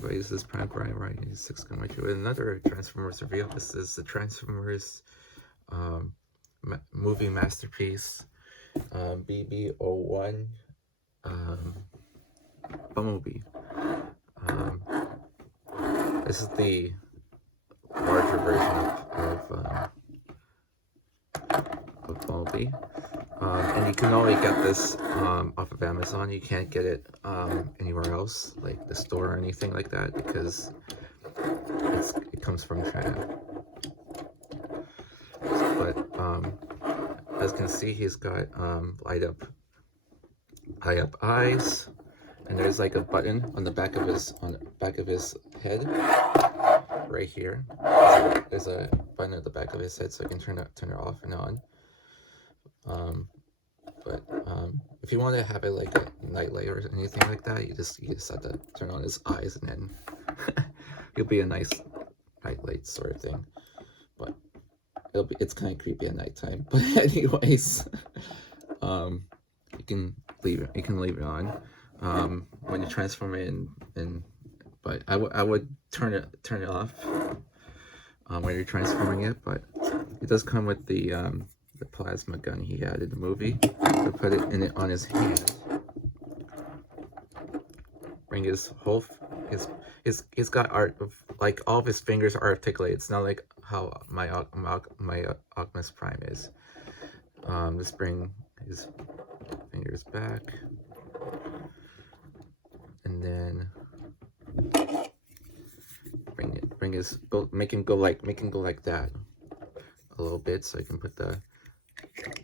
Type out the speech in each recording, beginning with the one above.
But this prime grind right. He's 6 gun right through. Another Transformers reveal. This is the Transformers movie masterpiece, BB-01 Bumblebee. This is the larger version of Bumblebee. And you can only get this off of Amazon. You can't get it anywhere else, like the store or anything like that, because it comes from China. But as you can see, he's got light up eyes, and there's like a button on the back of his head, right here. There's a button at the back of his head, so I can turn it off and on. But if you want to have it like a night light or anything like that, you just have to turn on his eyes, and then it'll be a nice night light sort of thing. But it's kind of creepy at nighttime. But anyways, you can leave it on when you transform it in. But I would turn it off when you're transforming it. But it does come with the plasma gun he had in the movie. So put it on his hand. Bring his whole he's got art of, like, all of his fingers are articulated. It's not like how my Optimus Prime is. Just bring his fingers back, and then make him go like that a little bit, so I can put the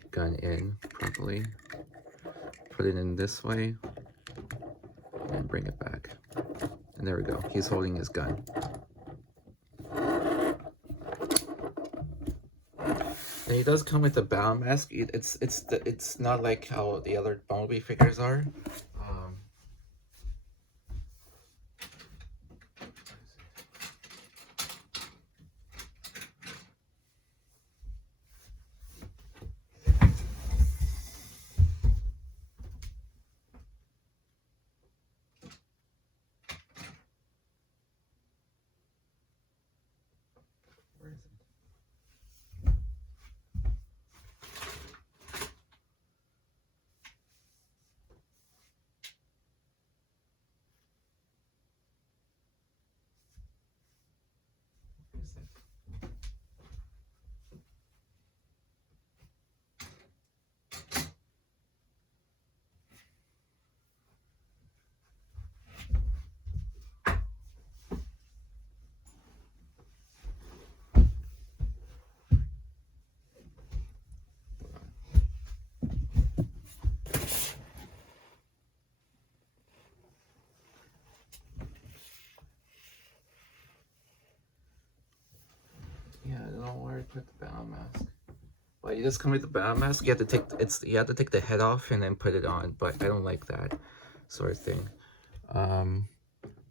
gun in properly. Put it in this way and bring it back, and there we go. He's holding his gun. And he does come with a battle mask. It's not like how the other Bumblebee figures are. Where is it? Yeah, I don't know where to put the battle mask. Well, you just come with the battle mask. You have to take the head off and then put it on. But I don't like that sort of thing.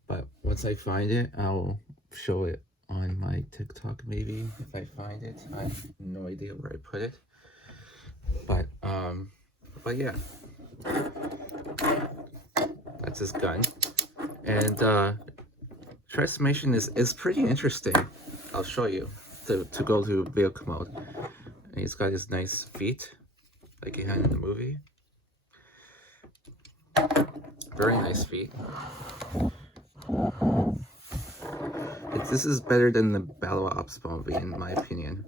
But once I find it, I'll show it on my TikTok, maybe, if I find it. I have no idea where I put it. But yeah, that's his gun. And transformation is pretty interesting. I'll show you to go to vehicle mode. And he's got his nice feet, like he had in the movie. Very nice feet. This is better than the Battle Ops Bumblebee, in my opinion.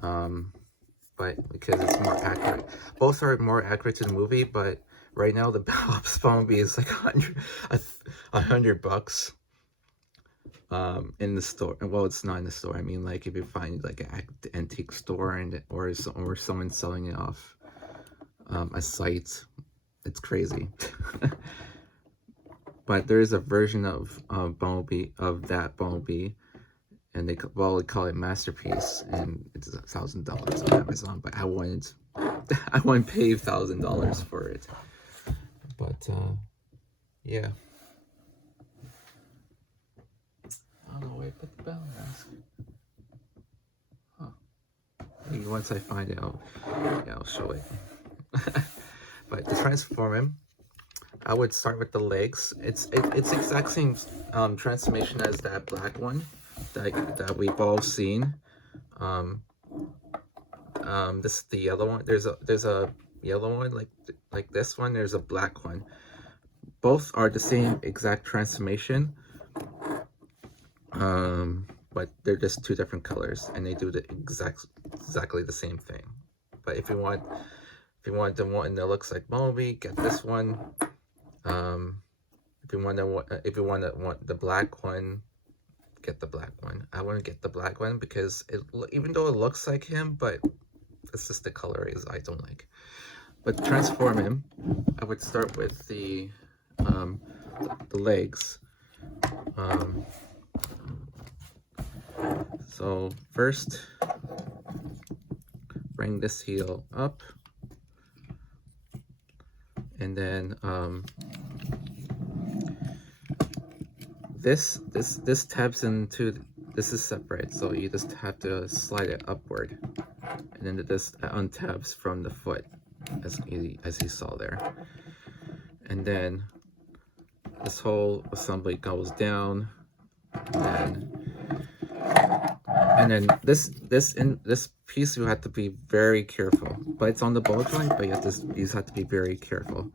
But because it's more accurate. Both are more accurate to the movie, but right now the Battle Ops Bumblebee is like $100 in the store. Well, it's not in the store. I mean, like, if you find like an antique store or someone selling it off a site, it's crazy. But there is a version of Bumblebee, of that Bumblebee, and they call it Masterpiece, and it's $1,000 on Amazon. But I wouldn't pay $1,000 for it. But yeah, I don't know where I put the battle mask. Huh. Maybe once I find it, I'll show it. But to transform him, I would start with the legs. It's exact same transformation as that black one that we've all seen. This is the yellow one. There's a yellow one like this one. There's a black one. Both are the same exact transformation. But they're just two different colors, and they do the exactly the same thing. But if you want the one that looks like Bumblebee, get this one. If you want the black one, get the black one. I want to get the black one because even though it looks like him, but it's just the color I don't like. But to transform him, I would start with the legs. So first, bring this heel up, and then this tabs into, this is separate, so you just have to slide it upward, and then this untabs from the foot, as you saw there. And then this whole assembly goes down, and then this piece you have to be very careful. But it's on the ball joint, but you have to be very careful.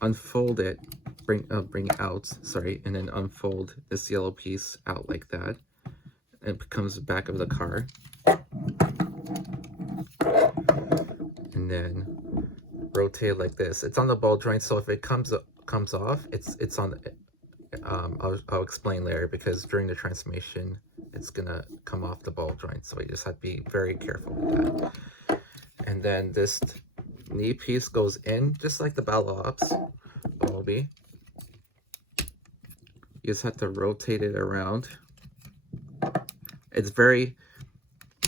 Unfold it, bring it out, sorry, and then unfold this yellow piece out like that. And it becomes the back of the car. And then rotate it like this. It's on the ball joint, so if it comes off, it's on. I'll explain later, because during the transformation, it's gonna come off the ball joint, so you just have to be very careful with that. And then this knee piece goes in, just like the Battle Ops Bumblebee. You just have to rotate it around. It's very,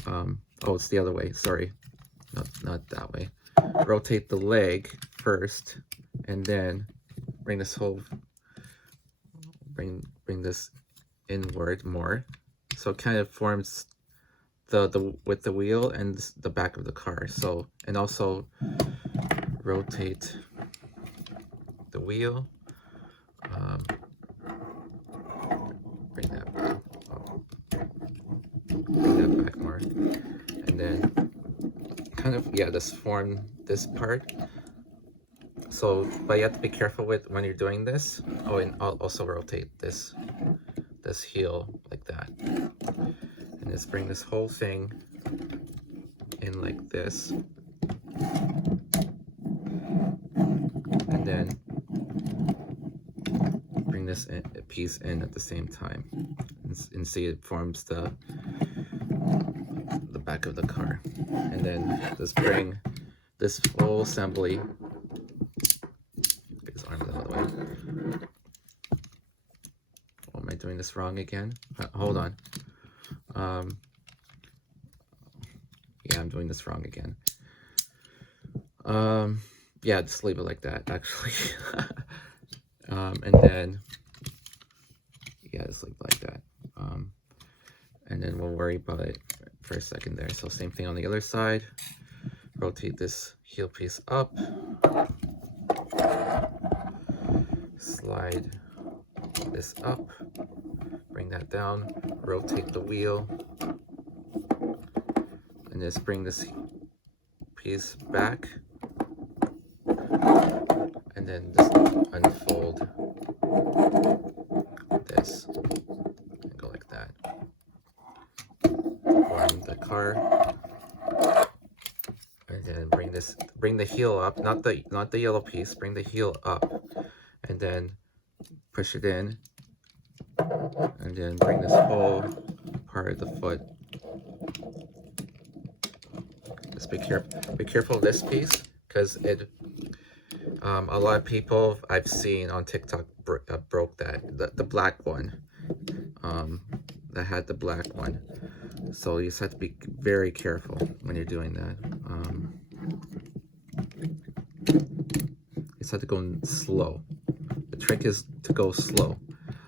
oh, it's the other way, sorry. Not that way. Rotate the leg first, and then bring this whole, bring this inward more. So it kind of forms with the wheel and the back of the car. So, and also rotate the wheel. Bring that back more, and then kind of, yeah, just form this part. So, but you have to be careful with when you're doing this. Oh, and I'll also rotate this heel like that, and just bring this whole thing in like this, and then bring this piece in at the same time, and see it forms the back of the car. And then just bring this whole assembly, get his arms out of the way. Oh, am I doing this wrong again? Hold on. Yeah, I'm doing this wrong again. Yeah, just leave it like that, actually. And then, yeah, just leave it like that. And then we'll worry about it for a second there. So same thing on the other side. Rotate this heel piece up. Slide this up. Bring that down. Rotate the wheel. And just bring this piece back. And then just unfold this. And go like that. Form the car. And then bring the heel up, not the yellow piece, bring the heel up, and then push it in, and then bring this whole part of the foot. Just be careful of this piece, because it a lot of people I've seen on TikTok broke that, the black one, that had the black one. So you just have to be very careful when you're doing that. You just have to go slow. The trick is to go slow.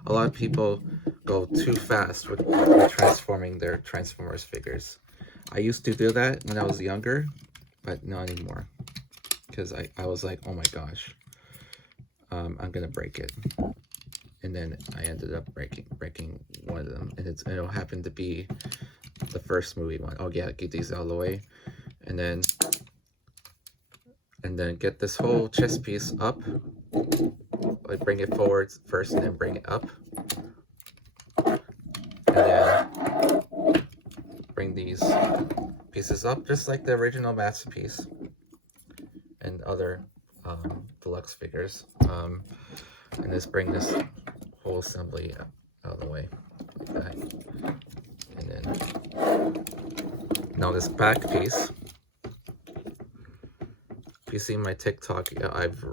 A lot of people go too fast with transforming their Transformers figures. I used to do that when I was younger, but not anymore. Because I was like, oh my gosh. I'm gonna break it. And then I ended up breaking one of them, and it'll happen to be the first movie one. Oh yeah, get these out of the way, and then get this whole chest piece up. Like bring it forward first, and then bring it up, and then bring these pieces up just like the original masterpiece and other deluxe figures. And just bring this whole assembly out of the way like that. And then now this back piece. If you see my TikTok, I've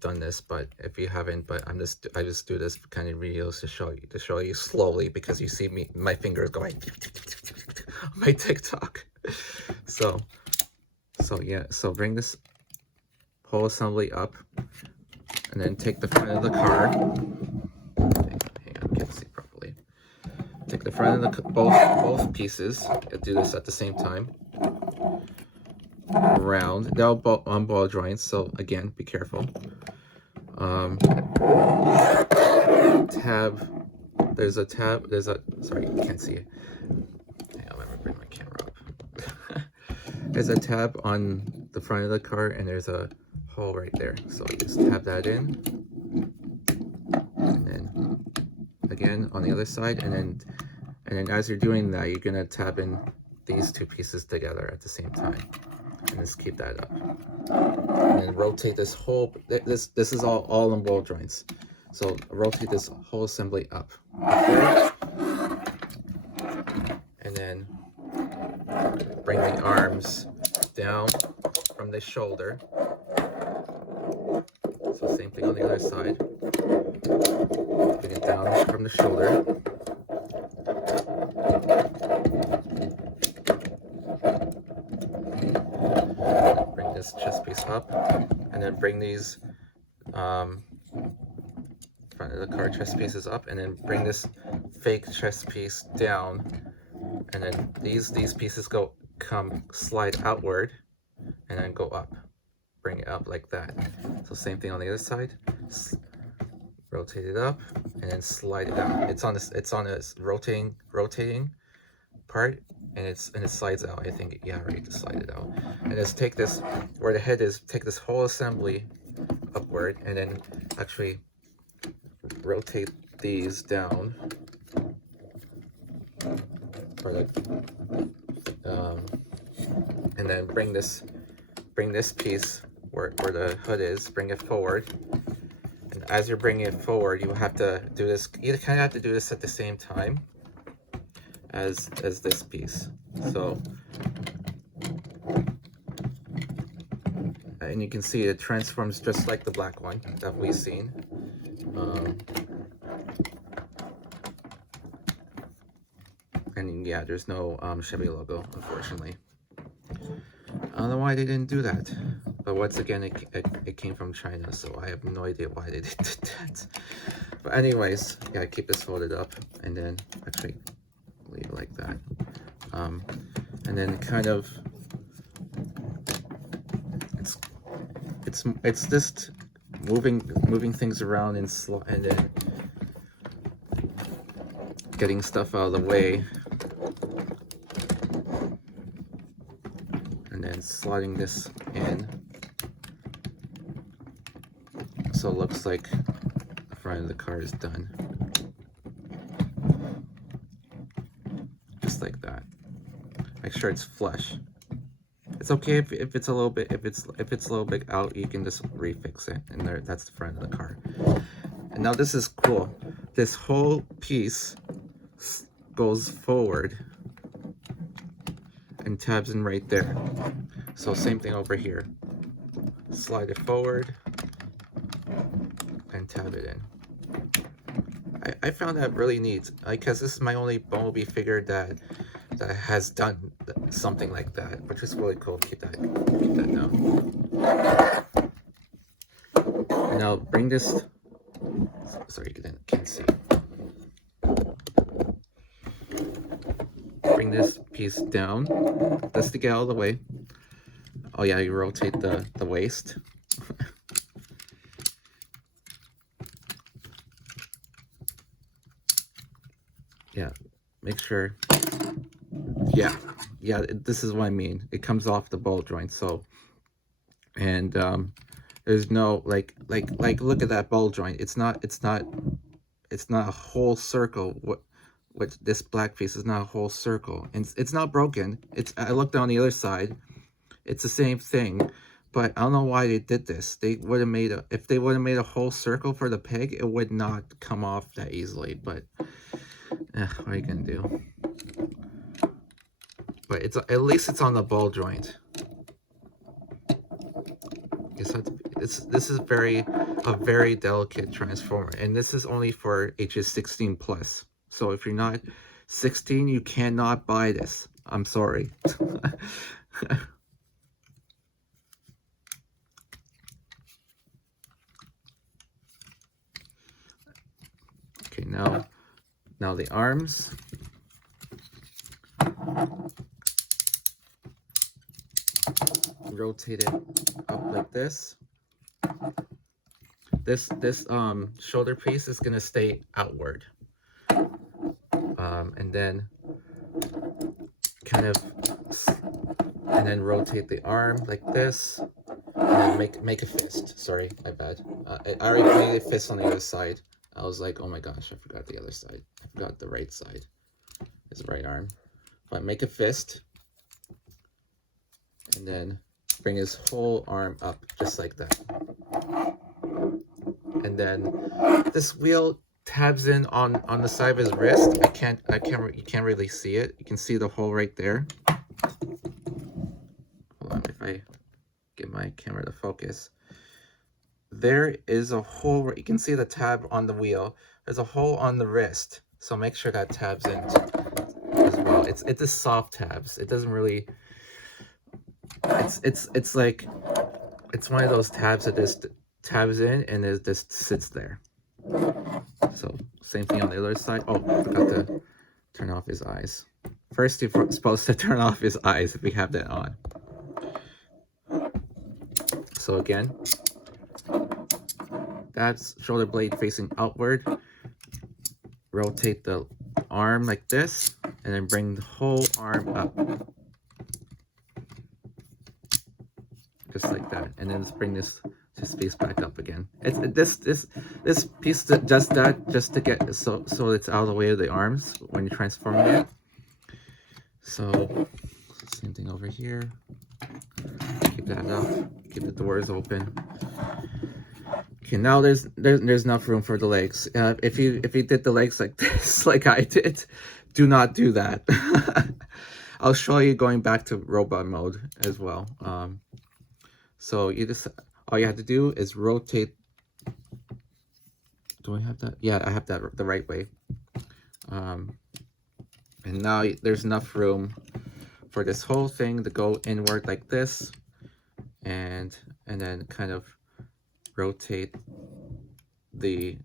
done this, but if you haven't, but I just do this kind of videos to show you slowly, because you see my fingers going on my TikTok. So yeah, so bring this whole assembly up, and then take the front of the car. Hang on, can't see properly. Take the front of the both pieces. Do this at the same time. Around. They're all on ball joints, so again, be careful. Tab. There's a tab. Sorry, you can't see it. Hang on, let me bring my camera up. There's a tab on the front of the car, and there's a hole right there. So you just tab that in, and then again on the other side, and then as you're doing that, you're gonna tab in these two pieces together at the same time, and just keep that up. And then rotate this whole. This is all in ball joints. So rotate this whole assembly up, and then bring the arms down from the shoulder. So same thing on the other side. Bring it down from the shoulder. Bring this chest piece up, and then bring these front of the car chest pieces up, and then bring this fake chest piece down, and then these pieces slide outward, and then go up. Bring it up like that. So same thing on the other side. Rotate it up, and then slide it out. It's on this rotating part, and it slides out. I think, yeah, right, to slide it out. And just take this where the head is. Take this whole assembly upward, and then actually rotate these down. And then bring this piece where the hood is, bring it forward. And as you're bringing it forward, you have to do this. You kind of have to do this at the same time as this piece. So, and you can see it transforms just like the black one that we've seen. And yeah, there's no Chevy logo, unfortunately. I don't know why they didn't do that, but once again, it came from China, so I have no idea why they did that. But anyways, yeah, keep this folded up, and then actually leave it like that, and then kind of it's just moving things around and then getting stuff out of the way. And then sliding this in, so it looks like the front of the car is done, just like that. Make sure it's flush. It's okay if it's a little bit if it's a little bit out, you can just refix it, and that's the front of the car. And now this is cool. This whole piece goes forward and tabs in right there. So same thing over here. Slide it forward and tab it in. I found that really neat, because this is my only Bumblebee figure that has done something like that, which is really cool. Keep that down. And now bring this. Sorry, you can't see. Bring this piece down, just to get out of the way. Oh yeah, you rotate the waist. yeah, make sure. Yeah, yeah, this is what I mean. It comes off the ball joint. So, and there's no like look at that ball joint. It's not a whole circle. What this black piece is not a whole circle, and it's not broken. I looked on the other side. It's the same thing, but I don't know why they did this. They would have made if they would have made a whole circle for the peg, it would not come off that easily. But what are you gonna do? But at least it's on the ball joint. This is a very delicate transformer, and this is only for ages 16 plus. So if you're not 16, you cannot buy this. I'm sorry. Okay, now the arms. Rotate it up like this. This shoulder piece is gonna stay outward, and then and then rotate the arm like this, and then make a fist. Sorry, my bad. I already made a fist on the other side. I was like, oh my gosh, I forgot the other side. I forgot the right side. His right arm. But make a fist, and then bring his whole arm up just like that. And then this wheel tabs in on the side of his wrist. You can't really see it. You can see the hole right there. Hold on, if I get my camera to focus. There is a hole where you can see the tab on the wheel. There's a hole on the wrist, so make sure that tabs in as well. It's a soft tabs. It doesn't really. It's like it's one of those tabs that just tabs in and it just sits there. So same thing on the other side. Oh, I forgot to turn off his eyes. First, you're supposed to turn off his eyes if we have that on. So again, that's shoulder blade facing outward. Rotate the arm like this, and then bring the whole arm up. Just like that. And then let's bring this piece back up again. This piece that does that just to get so it's out of the way of the arms when you're transforming it. So same thing over here. Keep that up. Keep the doors open. Okay, now there's enough room for the legs. If you did the legs like this, like I did, do not do that. I'll show you going back to robot mode as well. So all you have to do is rotate. Do I have that? Yeah, I have that the right way. And now there's enough room for this whole thing to go inward like this, and then kind of rotate the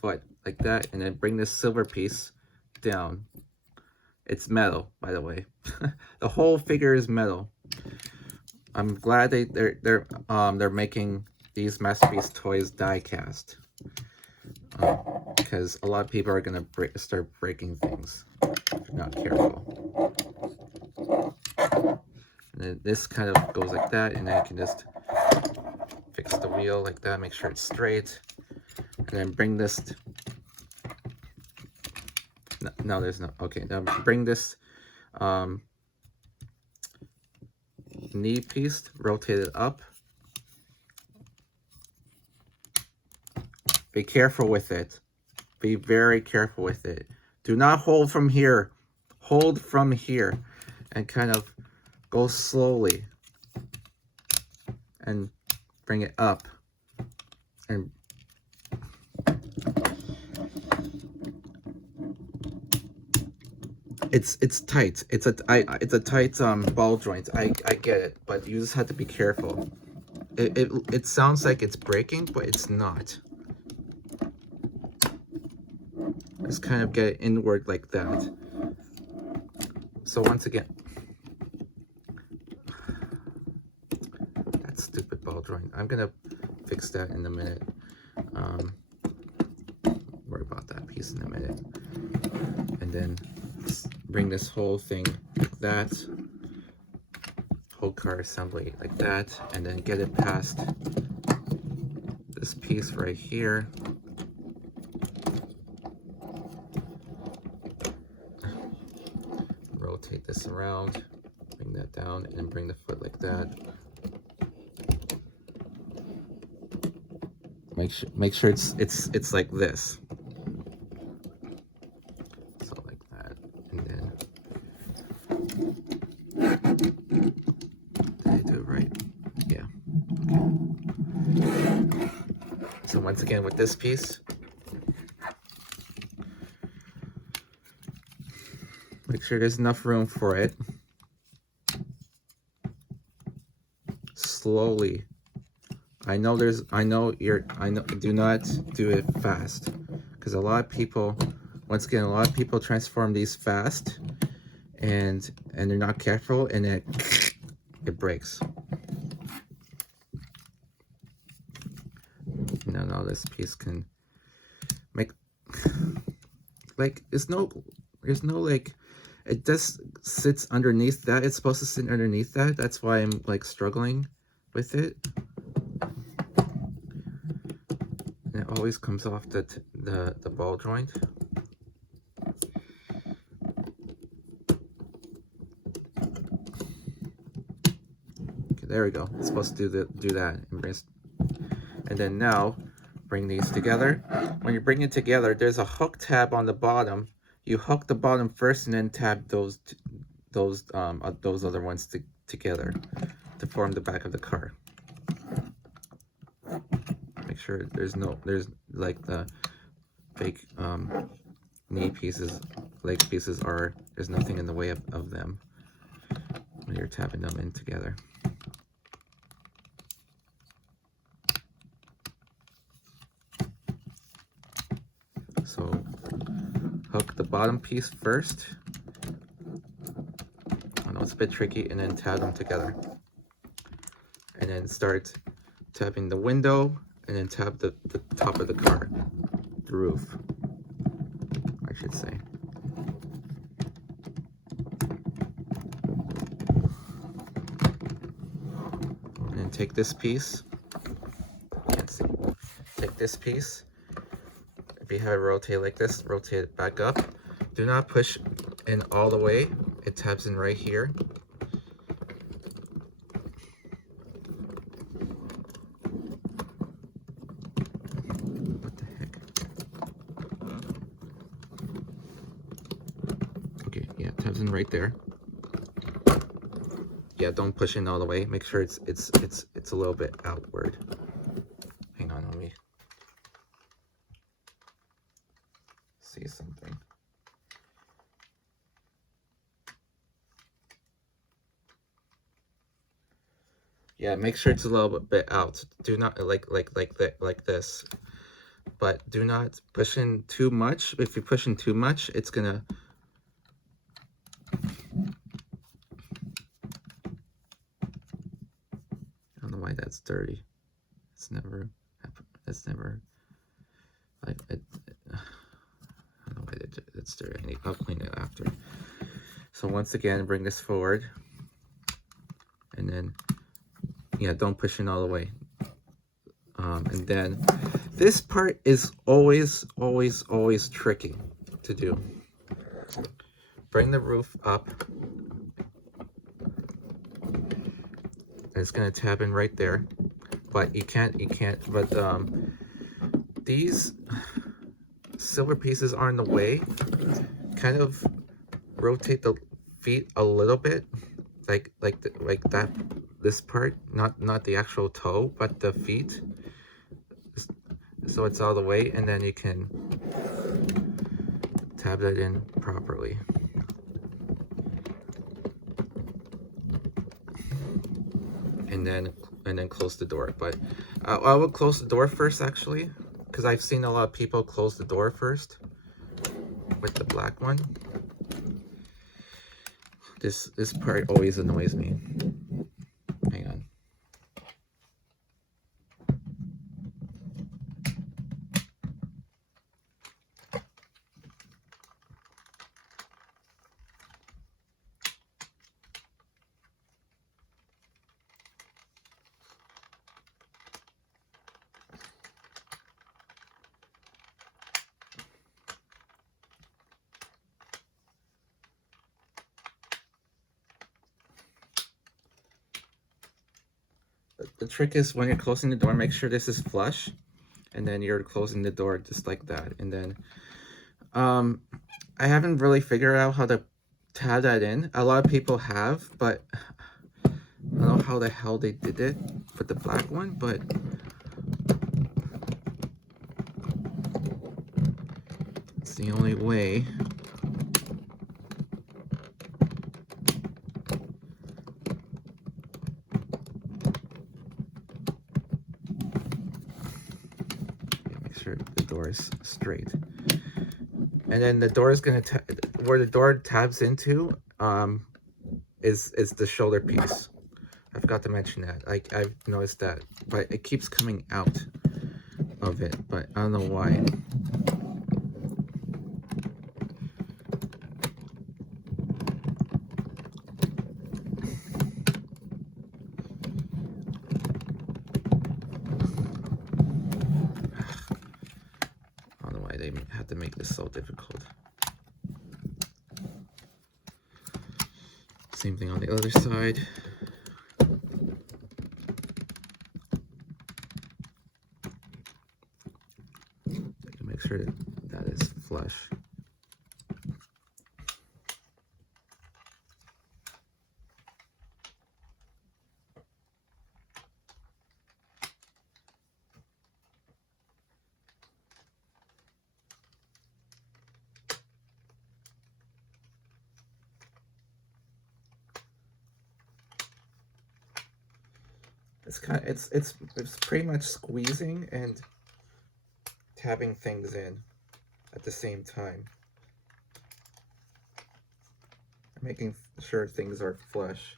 foot like that, and then bring this silver piece down. It's metal, by the way. The whole figure is metal. I'm glad they're making these masterpiece toys die cast, because a lot of people are gonna start breaking things if you're not careful. And then this kind of goes like that, and then you can just fix the wheel like that, make sure it's straight, and then bring this. No, there's no. Okay, now bring this knee piece, rotate it up. Be careful with it. Be very careful with it. Do not hold from here. Hold from here and kind of go slowly and bring it up. And it's tight. It's a tight ball joint. I get it, but you just have to be careful. It sounds like it's breaking, but it's not. Just kind of get inward like that. So once again, that stupid ball joint. I'm gonna fix that in a minute. Worry about that piece in a minute. And then bring this whole thing like that, whole car assembly like that, and then get it past this piece right here. Rotate this around, bring that down, and bring the foot like that. Make sure it's like this. So like that, and then did I do it right? Yeah. Okay. So once again with this piece, make sure there's enough room for it. Slowly. I know, do not do it fast, because a lot of people, once again, a lot of people transform these fast, and they're not careful, and it breaks. Now this piece can make, like, there's no like, it just sits underneath that. It's supposed to sit underneath that. That's why I'm like struggling with it. And it always comes off the ball joint. Okay, there we go. It's supposed to do that. And then now bring these together. When you bring it together, there's a hook tab on the bottom. You hook the bottom first and then tab those other ones together to form the back of the car. Make sure there's like the fake knee pieces, leg pieces there's nothing in the way of them when you're tapping them in together. So hook the bottom piece first. I know it's a bit tricky, and then tab them together. And then start tapping the window, and then tap the top of the car, the roof, I should say. And then take this piece. Take this piece. If you have it rotate like this, rotate it back up. Do not push in all the way. It taps in right here. What the heck? Okay, yeah, it taps in right there. Yeah, don't push in all the way. Make sure it's a little bit outward. Hang on, let me see something. Yeah, make sure it's a little bit out. Do not like this. But do not push in too much. If you push in too much, it's gonna I don't know why that's dirty. It's never like I don't know why it's dirty. I'll clean it after. So once again, bring this forward, and then yeah, don't push in all the way. And then this part is always tricky to do. Bring the roof up. It's gonna tab in right there, but you can't. But these silver pieces are in the way. Kind of rotate the feet a little bit, like that. This part, not the actual toe, but the feet. So it's all the way, and then you can tab that in properly. And then close the door. But I will close the door first, actually, because I've seen a lot of people close the door first with the black one. This part always annoys me. Hang on. the trick is when you're closing the door, make sure this is flush, and then you're closing the door just like that. And then I haven't really figured out how to tab that in. A lot of people have, but I don't know how the hell they did it with the black one, but it's the only way. Make sure the door is straight. And then the door is gonna where the door tabs into is the shoulder piece. I forgot to mention that. I've noticed that, but it keeps coming out of it, but I don't know why. I don't know why they have to make this so difficult. Same thing on the other side. Make sure that is flush. It's pretty much squeezing and tabbing things in at the same time, making sure things are flush.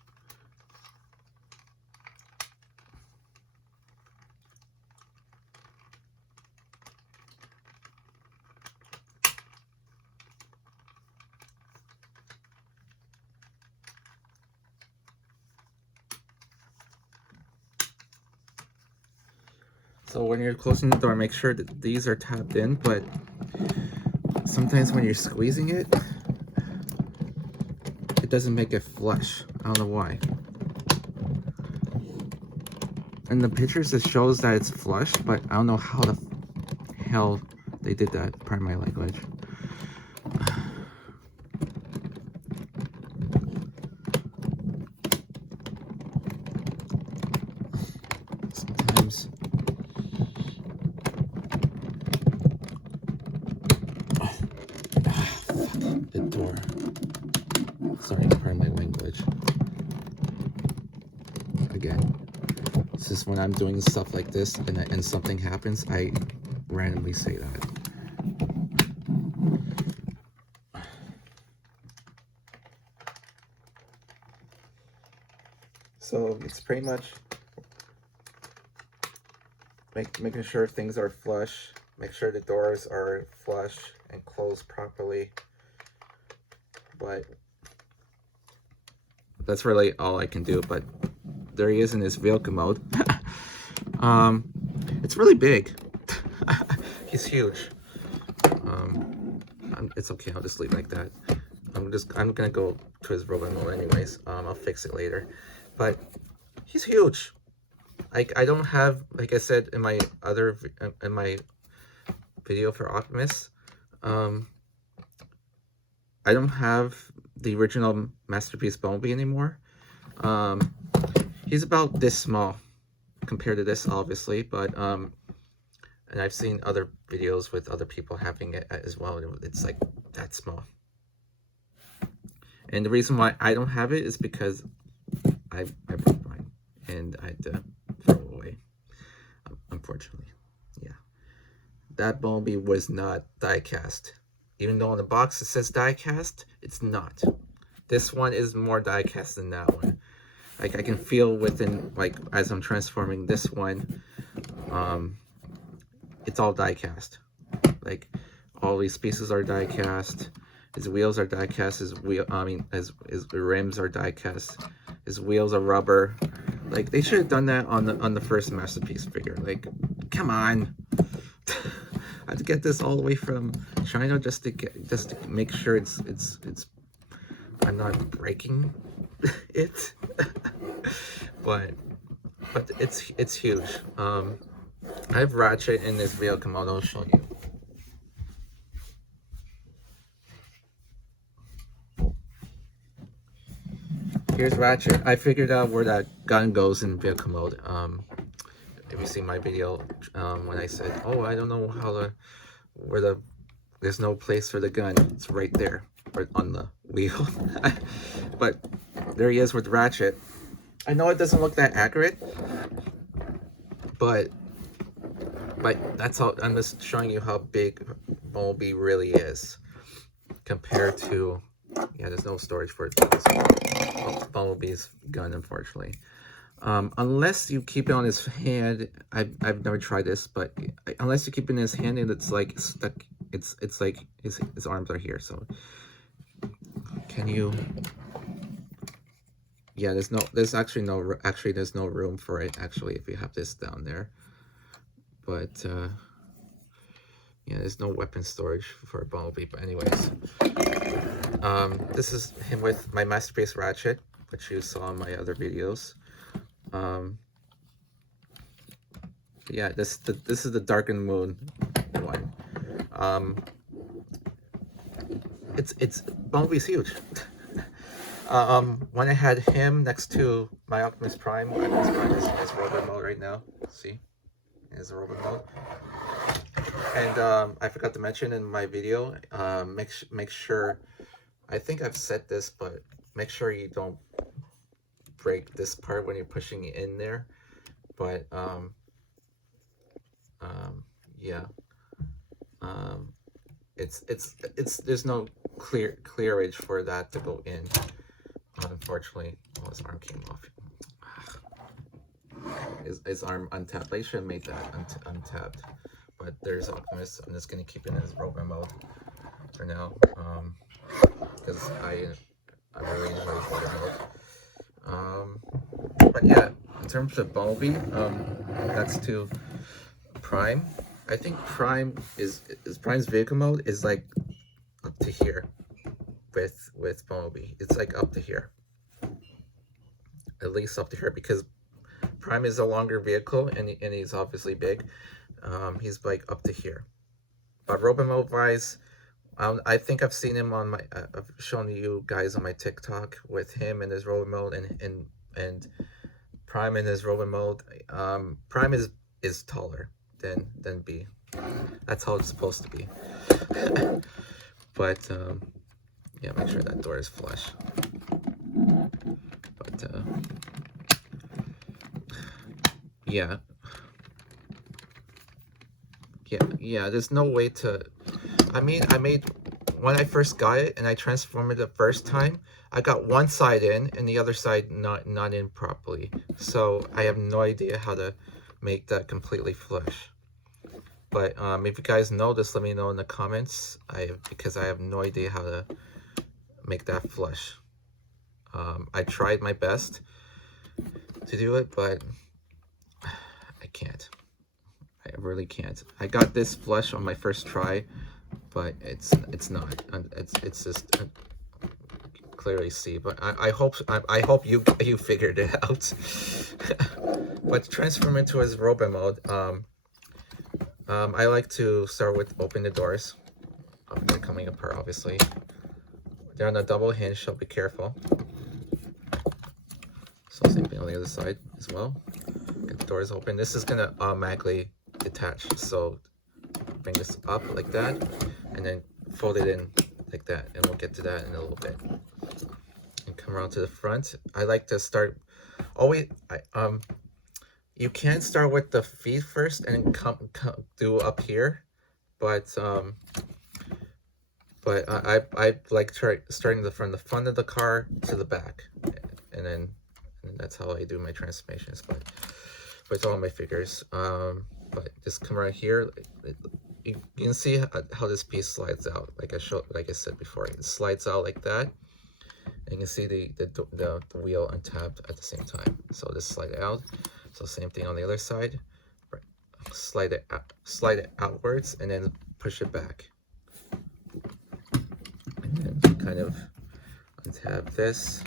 So when you're closing the door, make sure that these are tapped in, but sometimes when you're squeezing it, it doesn't make it flush. I don't know why. In the pictures, it shows that it's flush, but I don't know how the hell they did that. Pardon my language. Sometimes the door. Sorry, pardon my language. Again, it's just when I'm doing stuff like this and something happens, I randomly say that. So it's pretty much making sure things are flush, make sure the doors are flush and closed properly. But that's really all I can do. But there he is in his vehicle mode. It's really big. He's huge. It's okay, I'll just leave it like that. I'm gonna go to his robot mode anyways. I'll fix it later. But he's huge. I don't have, like I said in my video for Optimus, I don't have the original Masterpiece Bumblebee anymore. He's about this small compared to this, obviously, but and I've seen other videos with other people having it as well. It's like that small. And the reason why I don't have it is because I broke mine and I had to throw it away, unfortunately. Yeah, that Bumblebee was not die cast. Even though on the box it says die cast, it's not. This one is more die cast than that one. Like I can feel within, like as I'm transforming this one, it's all die cast. Like all these pieces are die cast. His wheels are die cast. His rims are die cast. His wheels are rubber. Like they should have done that on the first Masterpiece figure. Like, come on. I had to get this all the way from China just to make sure it's I'm not breaking it. But but it's huge. I have Ratchet in this vehicle commode. I'll show you. Here's Ratchet. I figured out where that gun goes in vehicle mode. If you see my video, when I said, "Oh, I don't know how to, there's no place for the gun." It's right there, right on the wheel. But there he is with Ratchet. I know it doesn't look that accurate, but that's all. I'm just showing you how big Bumblebee really is compared to. Yeah, there's no storage for Bumblebee's gun, unfortunately. Unless you keep it on his hand, I've never tried this, but unless you keep it in his hand and it's like stuck, it's like his arms are here. So can you? Yeah, there's actually no room for it actually if you have this down there. But yeah, there's no weapon storage for Bumblebee. But anyways, this is him with my masterpiece Ratchet, which you saw in my other videos. Yeah, this is the Darkened Moon one. It's Bumblebee's huge. When I had him next to my Optimus Prime, Optimus Prime is in his robot mode right now. See, in his robot mode. And I forgot to mention in my video, make sure. I think I've said this, but make sure you don't break this part when you're pushing it in there. But yeah, it's there's no clearage for that to go in. Unfortunately, oh, his arm came off. His arm untapped. I should have made that untapped. But there's Optimus. I'm just gonna keep it in his robot mode for now, because I really enjoy robot mode. But yeah, in terms of Bumblebee, that's to Prime. I think Prime's vehicle mode is like up to here with Bumblebee. It's like up to here, at least up to here, because Prime is a longer vehicle and he's obviously big. He's like up to here. But robot mode wise, I think I've seen him on my. I've shown you guys on my TikTok with him in his robot mode and Prime in his robot mode. Prime is taller than B. That's how it's supposed to be. But yeah, make sure that door is flush. But yeah. Yeah, there's no way to. I mean, when I first got it and I transformed it the first time, I got one side in and the other side not in properly. So I have no idea how to make that completely flush. But if you guys know this, let me know in the comments. Because I have no idea how to make that flush. I tried my best to do it, but I can't. I really can't. I got this flush on my first try, but it's not. It's just clearly see. But I hope you figured it out. But to transform into his robot mode, I like to start with open the doors. They're coming apart, obviously. They're on a double hinge, so be careful. So same thing on the other side as well. Get the doors open. This is gonna automatically detach, so bring this up like that and then fold it in like that, and we'll get to that in a little bit. And come around to the front. I like to start always. You can start with the feet first and come do up here, but I like starting from the front of the car to the back, and that's how I do my transformations. But with all my figures, but just come right here. You can see how this piece slides out. Like I said before, it slides out like that. And you can see the wheel untapped at the same time. So just slide it out. So same thing on the other side. Right. Slide it outwards and then push it back. And then kind of untap this.